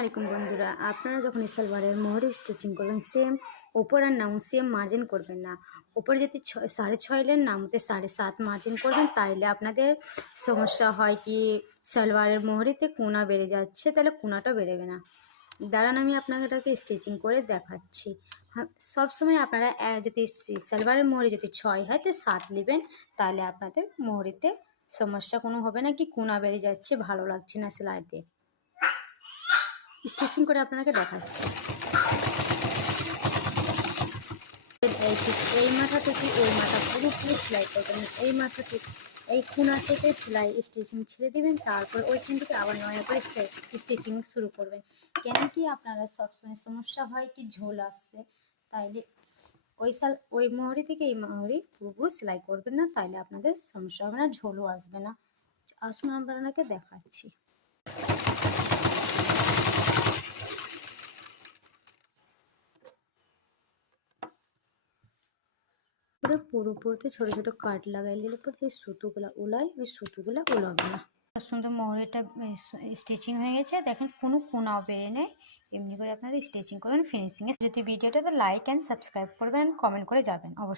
আসসালামাইকুম বন্ধুরা, আপনারা যখন সালোয়ারের মোহরি স্টিচিং করবেন সেম ওপর আর নাম সেম মার্জিন করবেন না। ওপরে যদি 6.5 নেন, নামতে 7.5 মার্জিন করবেন, তাইলে আপনাদের সমস্যা হয় কি সালোয়ারের মোহরিতে কোনা বেড়ে যাচ্ছে, তাহলে কোনাটা বেরোবে না। দাঁড়ান আমি আপনাকে এটাকে স্টিচিং করে দেখাচ্ছি। হ্যাঁ, সবসময় আপনারা যদি সালোয়ারের মোহরি যদি 6 হয় তো 7 নেবেন, তাহলে আপনাদের মোহরিতে সমস্যা কোনো হবে না, কি কোনা বেড়ে যাচ্ছে, ভালো লাগছে না সেলাইতে। স্টিচিং করে আপনাকে দেখাচ্ছি। এই মাথা থেকে ওই মাথা পুরোপুরি সেলাই করবেন। এই মাথা থেকে এই কোনা থেকে সেলাই স্টিচিং ছেড়ে দেবেন, তারপর ওইখান থেকে আবার নয়া করে স্টিচিং শুরু করবেন। কেন কি আপনারা সবসময় সমস্যা হয় কি ঝোল আসছে, তাইলে ওই মোহরি থেকে এই মোহরি পুরোপুরি সেলাই করবেন না, তাইলে আপনাদের সমস্যা হবে না, ঝোলও আসবে না। আসুন আপনাকে দেখাচ্ছি। পুরোপুরিতে ছোট ছোট কাট লাগাই দিলে পর যে সুতোগুলো ওলাই, ওই সুতোগুলো ওলাবে না। সুন্দর মোহরিটা স্টিচিং হয়ে গেছে, দেখেন কোনো কোনাও বেরিয়ে নেই। এমনি করে আপনারা স্টিচিং করবেন ফিনিশিংয়ে। যদি ভিডিওটাতে লাইক অ্যান্ড সাবস্ক্রাইব করবেন, কমেন্ট করে যাবেন অবশ্যই।